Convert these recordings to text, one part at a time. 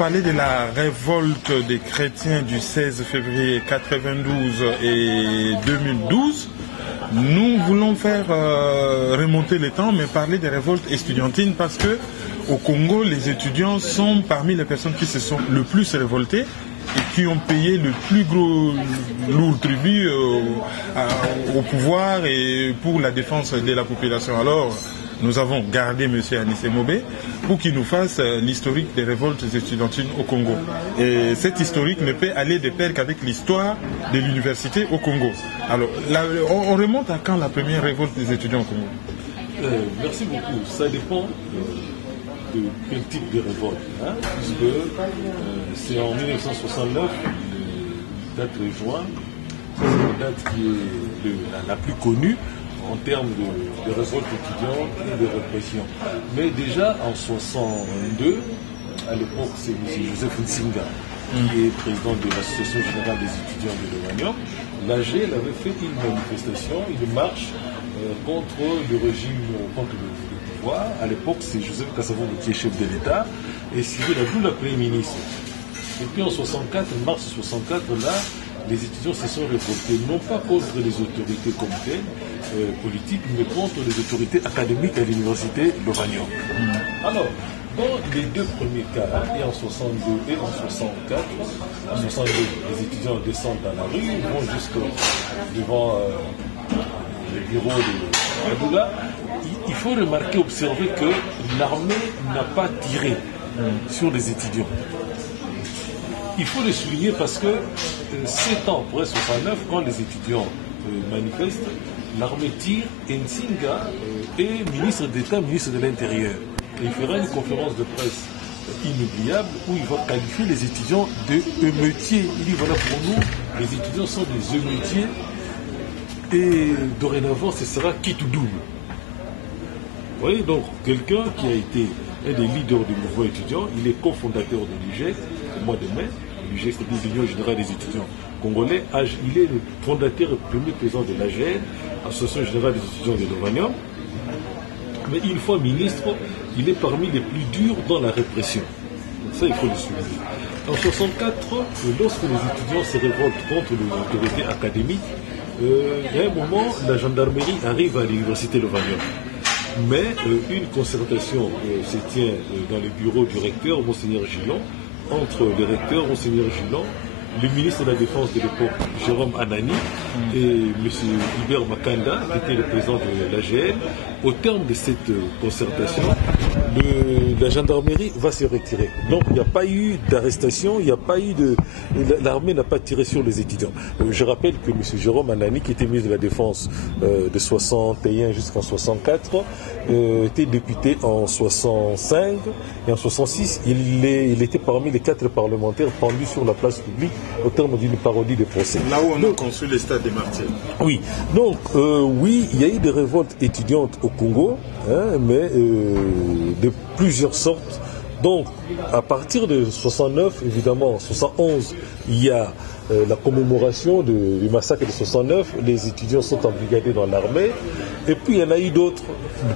parler de la révolte des chrétiens du 16 février 92 et 2012. Nous voulons faire remonter le temps, mais parler des révoltes estudiantines parce que au Congo, les étudiants sont parmi les personnes qui se sont le plus révoltées et qui ont payé le plus lourd tribut au pouvoir et pour la défense de la population. Alors, nous avons gardé M. Anissé Mobé pour qu'il nous fasse l'historique des révoltes étudiantines au Congo. Et cet historique ne peut aller de pair qu'avec l'histoire de l'université au Congo. Alors, on remonte à quand la première révolte des étudiants au Congo? Merci beaucoup. Ça dépend de quel type de révolte, puisque c'est en 1969, le 4 juin, c'est la date qui est la plus connue en termes de révolte étudiante et de répression. Mais déjà en 1962, à l'époque c'est M. Joseph Nsinga, qui est président de l'Association générale des étudiants de l'Ovanium, l'AGL avait fait une manifestation, une marche contre le régime, contre le pouvoir. À l'époque, c'est Joseph Kasavubu qui est chef de l'État et Cyril Abdou, Premier ministre. Et puis en 64, mars 64, là, les étudiants se sont révoltés, non pas contre les autorités comme telles, politiques, mais contre les autorités académiques à l'université Lovanium. Alors, dans les deux premiers cas, et en 62 et en 64, en 62, les étudiants descendent dans la rue, ils vont devant le bureau de Abdoula. Il faut remarquer, observer que l'armée n'a pas tiré sur les étudiants. Il faut le souligner parce que 7 ans après 69, quand les étudiants manifestent, l'armée tire et Nsinga est ministre d'État, ministre de l'Intérieur. Et il fera une conférence de presse inoubliable où il va qualifier les étudiants d'émeutiers. Il dit voilà, pour nous, les étudiants sont des émeutiers et dorénavant ce sera quitte ou double. Vous voyez donc quelqu'un qui a été un des leaders du mouvement étudiant, il est cofondateur de l'UGEC au mois de mai. L'UGEC, c'est l'Union générale des étudiants congolais. Il est le fondateur et premier président de l'AGN, Association générale des étudiants de l'Ovanium. Mais une fois ministre, il est parmi les plus durs dans la répression. Donc ça, il faut le souligner. En 1964, lorsque les étudiants se révoltent contre l'autorité académique, à un moment, la gendarmerie arrive à l'université Lovanium. Mais une concertation se tient dans le bureau du recteur, Monseigneur Gillon, entre le recteur, Monseigneur Gillon, le ministre de la Défense de l'époque, Jérôme Anani, et M. Hubert Makanda, qui était le président de l'AGN. Au terme de cette concertation, la gendarmerie va se retirer. Donc il n'y a pas eu d'arrestation, il n'y a pas eu l'armée n'a pas tiré sur les étudiants. Je rappelle que M. Jérôme Anani, qui était ministre de la Défense de 61 jusqu'en 64, était député en 65 et en 66, il était parmi les 4 parlementaires pendus sur la place publique au terme d'une parodie de procès. Là où on a construit les stades des martyrs. Oui, donc oui, il y a eu des révoltes étudiantes au Congo, mais de plusieurs sortes. Donc, à partir de 69, évidemment, 71, il y a la commémoration du massacre de 69. Les étudiants sont embrigadés dans l'armée. Et puis, il y en a eu d'autres,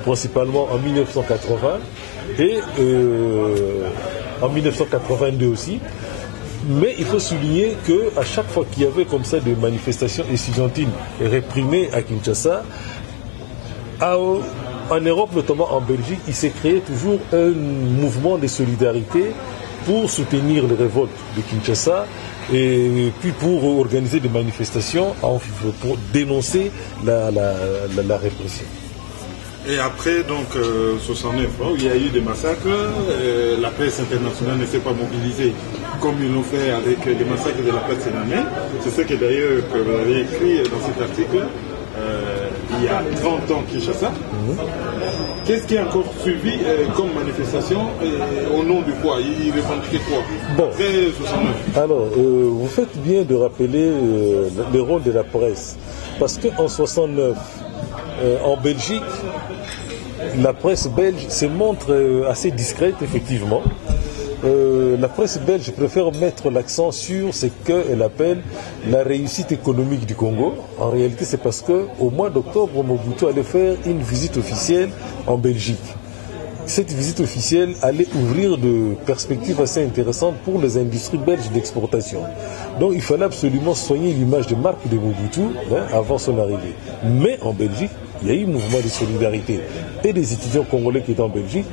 principalement en 1980 et en 1982 aussi. Mais il faut souligner qu'à chaque fois qu'il y avait comme ça des manifestations étudiantines réprimées à Kinshasa, en Europe, notamment en Belgique, il s'est créé toujours un mouvement de solidarité pour soutenir les révoltes de Kinshasa et puis pour organiser des manifestations pour dénoncer la répression. Et après, donc, 69, il y a eu des massacres. La presse internationale ne s'est pas mobilisée comme ils l'ont fait avec les massacres de la place Sénamé. C'est ce que d'ailleurs que vous avez écrit dans cet article il y a 30 ans Kinshasa. Qu'est-ce qui a encore suivi comme manifestation au nom de quoi? Il revendiquait quoi? Bon. Après 69. Alors, vous faites bien de rappeler le rôle de la presse. Parce qu'en 69, en Belgique, la presse belge se montre assez discrète, effectivement. La presse belge préfère mettre l'accent sur ce qu'elle appelle la réussite économique du Congo. En réalité, c'est parce qu'au mois d'octobre, Mobutu allait faire une visite officielle en Belgique. cette visite officielle allait ouvrir de perspectives assez intéressantes pour les industries belges d'exportation. Donc il fallait absolument soigner l'image de marque de Mobutu avant son arrivée. Mais en Belgique, il y a eu un mouvement de solidarité et des étudiants congolais qui étaient en Belgique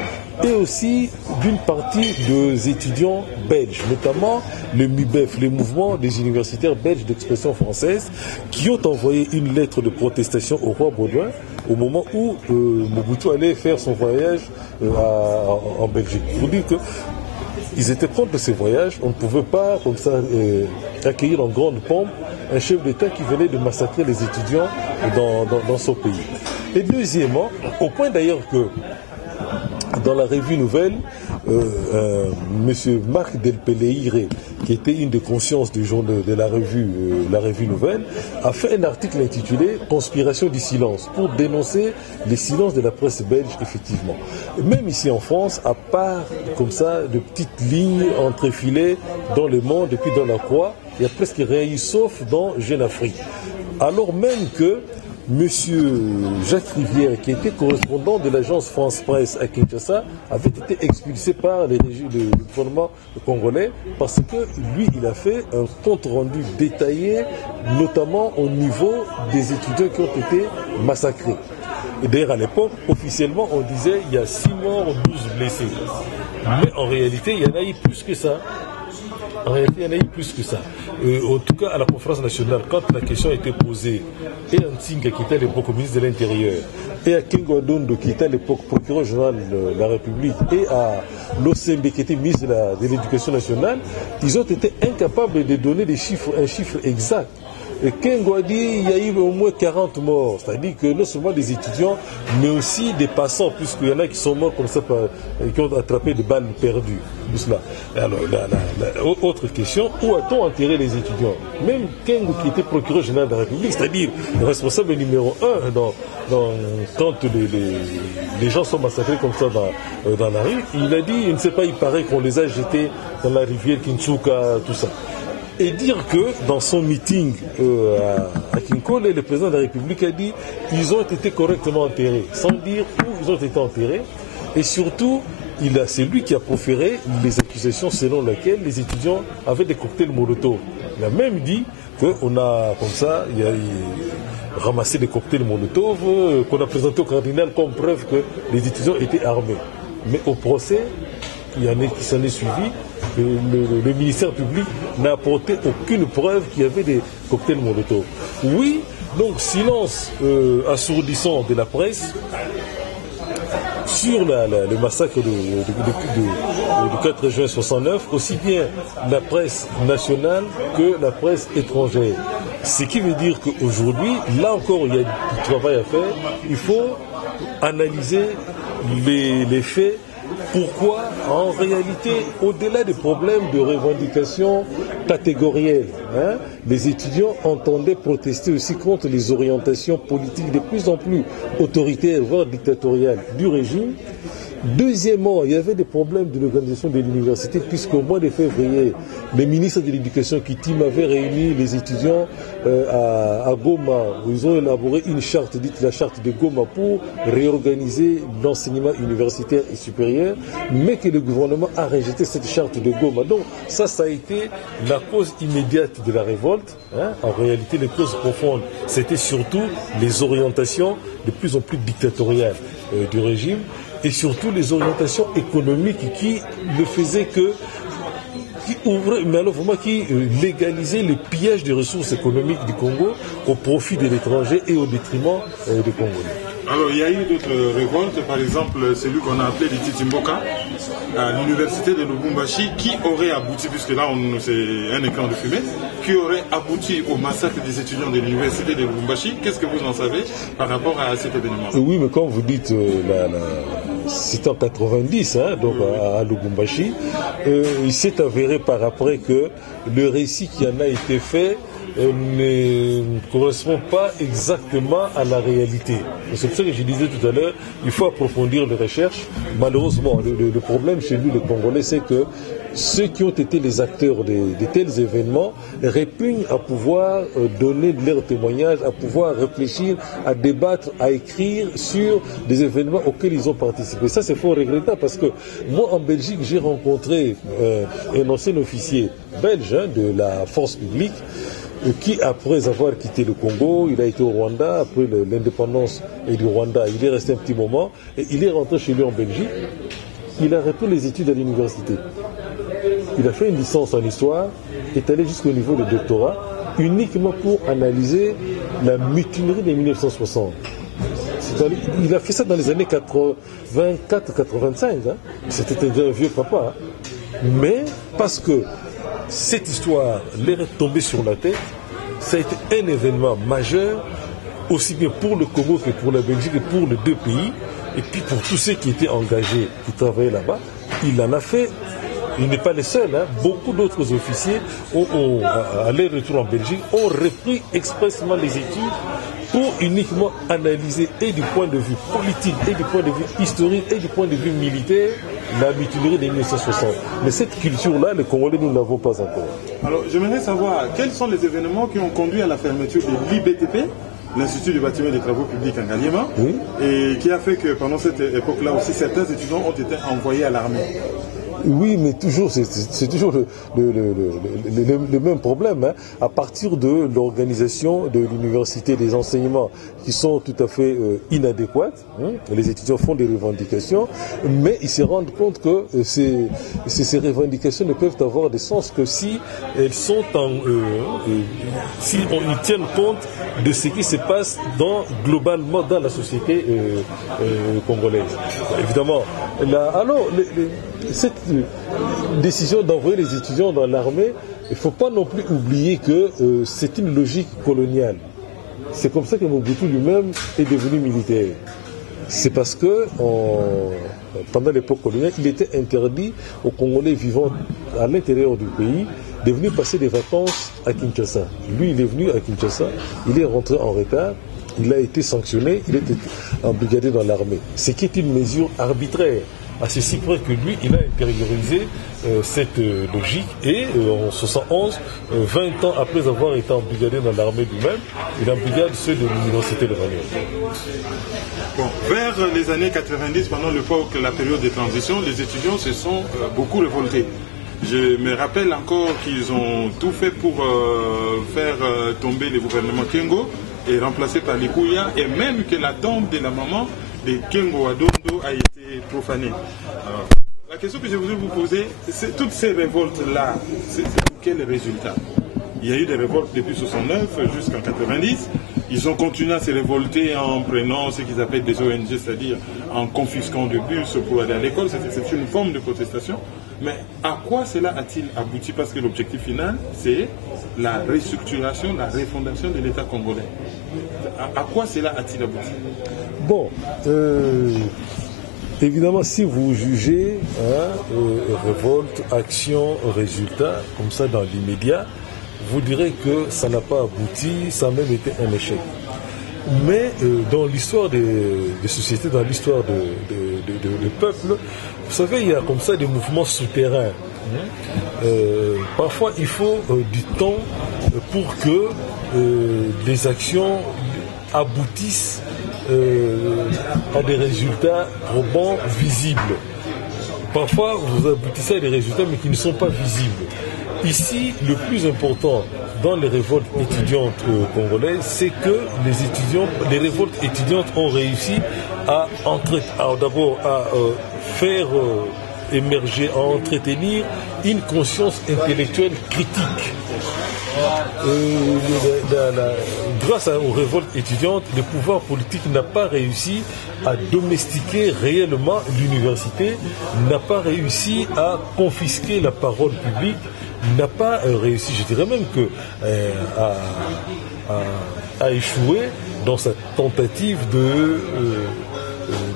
et aussi d'une partie des étudiants belges, notamment le MUBEF, le mouvement des universitaires belges d'expression française, qui ont envoyé une lettre de protestation au roi Baudouin au moment où Mobutu allait faire son voyage en Belgique. Pour dire que ils étaient contre ces voyages, on ne pouvait pas comme ça accueillir en grande pompe un chef d'État qui venait de massacrer les étudiants dans son pays. Et deuxièmement, au point d'ailleurs que dans la revue Nouvelle, M. Marc Delpeleire, qui était une des consciences du jour de la revue Nouvelle, a fait un article intitulé « Conspiration du silence » pour dénoncer les silences de la presse belge, effectivement. Même ici en France, à part comme ça de petites lignes entrefilées dans Le Monde et puis dans La Croix, il n'y a presque rien eu, sauf dans Jeune Afrique. Alors même que Monsieur Jacques Rivière, qui était correspondant de l'agence France Presse à Kinshasa, avait été expulsé par le gouvernement congolais parce que lui, il a fait un compte rendu détaillé, notamment au niveau des étudiants qui ont été massacrés. Et d'ailleurs, à l'époque, officiellement, on disait il y a 6 morts, 12 blessés. Mais en réalité, il y en a eu plus que ça. En réalité, il y en a eu plus que ça. En tout cas, à la conférence nationale, quand la question a été posée, et à Ntinga, qui était à l'époque ministre de l'Intérieur, et à Kengo Adondo, qui était à l'époque procureur général de la République, et à Losembe, qui était ministre de l'Éducation nationale, ils ont été incapables de donner un chiffre exact. Et Kengo a dit qu'il y a eu au moins 40 morts, c'est-à-dire que non seulement des étudiants, mais aussi des passants, puisqu'il y en a qui sont morts comme ça, qui ont attrapé des balles perdues. Tout cela. Alors, autre question, où a-t-on enterré les étudiants? Même Kengo, qui était procureur général de la République, c'est-à-dire le responsable numéro 1 quand les gens sont massacrés comme ça dans la rue, il a dit, il ne sait pas, il paraît qu'on les a jetés dans la rivière Kinshasa, tout ça. Et dire que dans son meeting à Kinkole, le président de la République a dit qu'ils ont été correctement enterrés, sans dire où ils ont été enterrés. Et surtout, c'est lui qui a proféré les accusations selon lesquelles les étudiants avaient des cocktails Molotov. Il a même dit qu'on a, comme ça, il a ramassé des cocktails Molotov, qu'on a présenté au cardinal comme preuve que les étudiants étaient armés. Mais au procès, il y en a qui s'en est suivi, le ministère public n'a apporté aucune preuve qu'il y avait des cocktails Molotov. Oui, donc silence assourdissant de la presse sur le massacre du 4 juin 69, aussi bien la presse nationale que la presse étrangère. Ce qui veut dire qu'aujourd'hui, là encore, il y a du travail à faire. Il faut analyser les faits. Pourquoi, en réalité, au-delà des problèmes de revendication catégorielle, les étudiants entendaient protester aussi contre les orientations politiques de plus en plus autoritaires, voire dictatoriales du régime. Deuxièmement, il y avait des problèmes de l'organisation de l'université, puisqu'au mois de février, le ministre de l'Éducation Kitim avait réuni les étudiants à Goma, où ils ont élaboré une charte, dite la charte de Goma, pour réorganiser l'enseignement universitaire et supérieur, mais que le gouvernement a rejeté cette charte de Goma. Donc ça a été la cause immédiate de la révolte. En réalité, les causes profondes, c'était surtout les orientations de plus en plus dictatoriales du régime, et surtout les orientations économiques qui ne faisaient qui ouvraient, mais alors vraiment qui légalisaient le pillage des ressources économiques du Congo au profit de l'étranger et au détriment des Congolais. Alors il y a eu d'autres révoltes, par exemple celui qu'on a appelé l'Ititimboka à l'université de Lubumbashi, qui aurait abouti, puisque là c'est un écran de fumée, qui aurait abouti au massacre des étudiants de l'université de Lubumbashi. Qu'est-ce que vous en savez par rapport à cet événement? Oui, mais comme vous dites, c'était en 90, donc à Lubumbashi, il s'est avéré par après que le récit qui en a été fait ne correspond pas exactement à la réalité. C'est pour ça que je disais tout à l'heure, il faut approfondir les recherches. Malheureusement, le problème chez nous, les Congolais, c'est que ceux qui ont été les acteurs de tels événements répugnent à pouvoir donner leur témoignage, à pouvoir réfléchir, à débattre, à écrire sur des événements auxquels ils ont participé. Ça, c'est fort regrettable parce que moi, en Belgique, j'ai rencontré un ancien officier belge de la force publique qui, après avoir quitté le Congo, il a été au Rwanda, après l'indépendance du Rwanda, il est resté un petit moment, et il est rentré chez lui en Belgique. Il a repris les études à l'université. Il a fait une licence en histoire, est allé jusqu'au niveau de doctorat, uniquement pour analyser la mutinerie de 1960. Il a fait ça dans les années 84-85. Hein. C'était un vieux papa. Hein. Mais parce que cette histoire leur est tombée sur la tête, ça a été un événement majeur, aussi bien pour le Congo que pour la Belgique et pour les deux pays. Et puis pour tous ceux qui étaient engagés, qui travaillaient là-bas, il en a fait. Il n'est pas le seul. Hein. Beaucoup d'autres officiers, à leur retour en Belgique, ont repris expressément les études pour uniquement analyser, et du point de vue politique, et du point de vue historique, et du point de vue militaire, la mutinerie de 1960. Mais cette culture-là, les Congolais, nous ne l'avons pas encore. Alors, j'aimerais savoir quels sont les événements qui ont conduit à la fermeture de l'IBTP, l'Institut du bâtiment et des travaux publics en Ngaliema, oui, et qui a fait que pendant cette époque-là aussi, certains étudiants ont été envoyés à l'armée. Oui, mais toujours, c'est toujours le même problème. Hein. À partir de l'organisation de l'université, des enseignements qui sont tout à fait inadéquats, hein. Les étudiants font des revendications, mais ils se rendent compte que ces revendications ne peuvent avoir de sens que si elles sont si on y tient compte de ce qui se passe globalement dans la société congolaise. Évidemment, cette décision d'envoyer les étudiants dans l'armée, il ne faut pas non plus oublier que c'est une logique coloniale. C'est comme ça que Mobutu lui-même est devenu militaire. C'est parce que pendant l'époque coloniale, il était interdit aux Congolais vivant à l'intérieur du pays de venir passer des vacances à Kinshasa. Lui, il est venu à Kinshasa, il est rentré en retard, il a été sanctionné, il était embrigadé dans l'armée. Ce qui est une mesure arbitraire. À ceci près que lui, il a intériorisé cette logique et en 71, 20 ans après avoir été embrigadé dans l'armée lui-même, il embrigade ceux de l'université de Valérie. Bon, vers les années 90, pendant la période de transition, les étudiants se sont beaucoup révoltés. Je me rappelle encore qu'ils ont tout fait pour faire tomber le gouvernement Kengo et remplacé par les Kouya, et même que la tombe de la maman de Kengo Adondo a été profanée. Alors, la question que je voudrais vous poser, c'est toutes ces révoltes-là, c'est pour quel résultat? Il y a eu des révoltes depuis 69 jusqu'en 90. Ils ont continué à se révolter en prenant ce qu'ils appellent des ONG, c'est-à-dire en confisquant des bus pour aller à l'école. C'est une forme de protestation. Mais à quoi cela a-t-il abouti? Parce que l'objectif final, c'est la restructuration, la refondation de l'État congolais. À quoi cela a-t-il abouti? Bon, évidemment, si vous jugez révolte, action, résultat, comme ça dans l'immédiat, vous direz que ça n'a pas abouti, ça a même été un échec. Mais dans l'histoire des sociétés, dans l'histoire des peuples, vous savez, il y a comme ça des mouvements souterrains. Parfois, il faut du temps pour que les actions aboutissent à des résultats probants, visibles. Parfois, vous aboutissez à des résultats, mais qui ne sont pas visibles. Ici, le plus important dans les révoltes étudiantes congolaises, c'est que les révoltes étudiantes ont réussi à d'abord à faire émerger, à entretenir une conscience intellectuelle critique. Grâce aux révoltes étudiantes, le pouvoir politique n'a pas réussi à domestiquer réellement l'université, n'a pas réussi à confisquer la parole publique, n'a pas réussi, je dirais même que a échoué dans sa tentative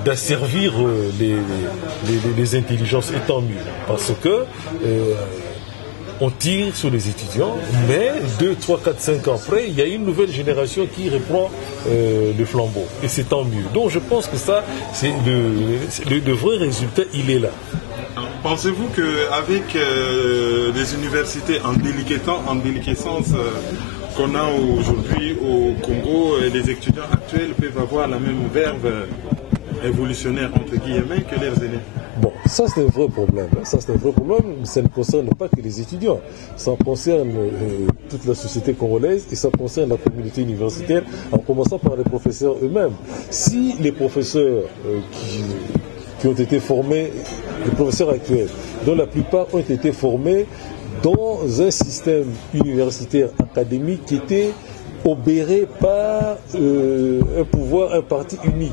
d'asservir les intelligences, et tant mieux, parce que on tire sur les étudiants, mais 2, 3, 4, 5 ans après, il y a une nouvelle génération qui reprend le flambeau. Et c'est tant mieux. Donc je pense que ça, c'est le vrai résultat, il est là. Pensez-vous qu'avec des universités en déliquescence qu'on a aujourd'hui au Congo, les étudiants actuels peuvent avoir la même verve évolutionnaire entre guillemets que leurs aînés? Bon, ça c'est un vrai problème. Ça c'est un vrai problème. Ça ne concerne pas que les étudiants. Ça concerne toute la société congolaise et ça concerne la communauté universitaire, en commençant par les professeurs eux-mêmes. Si les professeurs qui ont été formés, les professeurs actuels, dont la plupart ont été formés dans un système universitaire académique qui était obéré par un parti unique,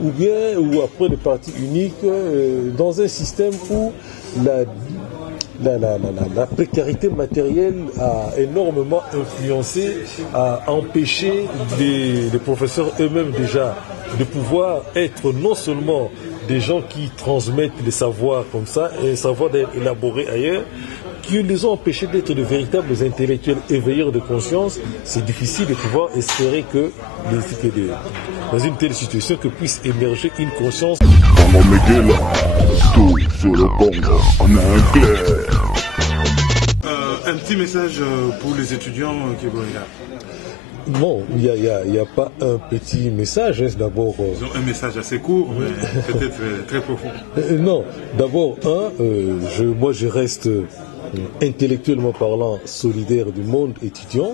ou après le parti unique, dans un système où la précarité matérielle a énormément influencé, a empêché les professeurs eux-mêmes déjà de pouvoir être non seulement des gens qui transmettent les savoirs comme ça, et savoir élaborés ailleurs, qui les ont empêchés d'être de véritables intellectuels éveilleurs de conscience. C'est difficile de pouvoir espérer que dans une telle situation que puisse émerger une conscience. Un petit message pour les étudiants qui vont là. Non, il n'y a pas un petit message, hein, d'abord. Ils ont un message assez court, mais peut-être très profond. Non, d'abord, moi je reste intellectuellement parlant solidaire du monde étudiant,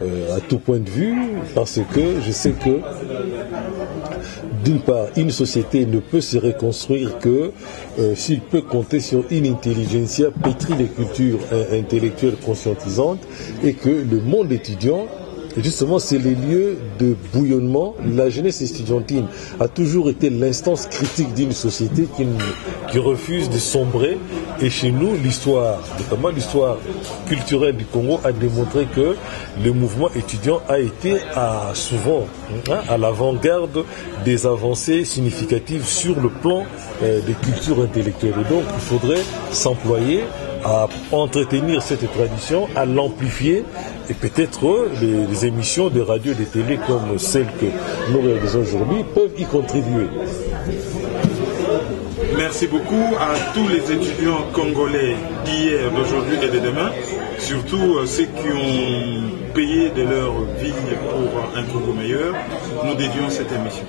à tout point de vue, parce que je sais que, d'une part, une société ne peut se reconstruire que s'il peut compter sur une intelligentsia pétrie de cultures intellectuelles conscientisantes, et que le monde étudiant, justement, c'est les lieux de bouillonnement. La jeunesse estudiantine a toujours été l'instance critique d'une société qui refuse de sombrer. Et chez nous, l'histoire, notamment l'histoire culturelle du Congo, a démontré que le mouvement étudiant a été souvent à l'avant-garde des avancées significatives sur le plan des cultures intellectuelles. Et donc, il faudrait s'employer à entretenir cette tradition, à l'amplifier, et peut-être les émissions de radio et de télé comme celles que nous réalisons aujourd'hui peuvent y contribuer. Merci beaucoup à tous les étudiants congolais d'hier, d'aujourd'hui et de demain, surtout ceux qui ont payé de leur vie pour un Congo meilleur. Nous dédions cette émission.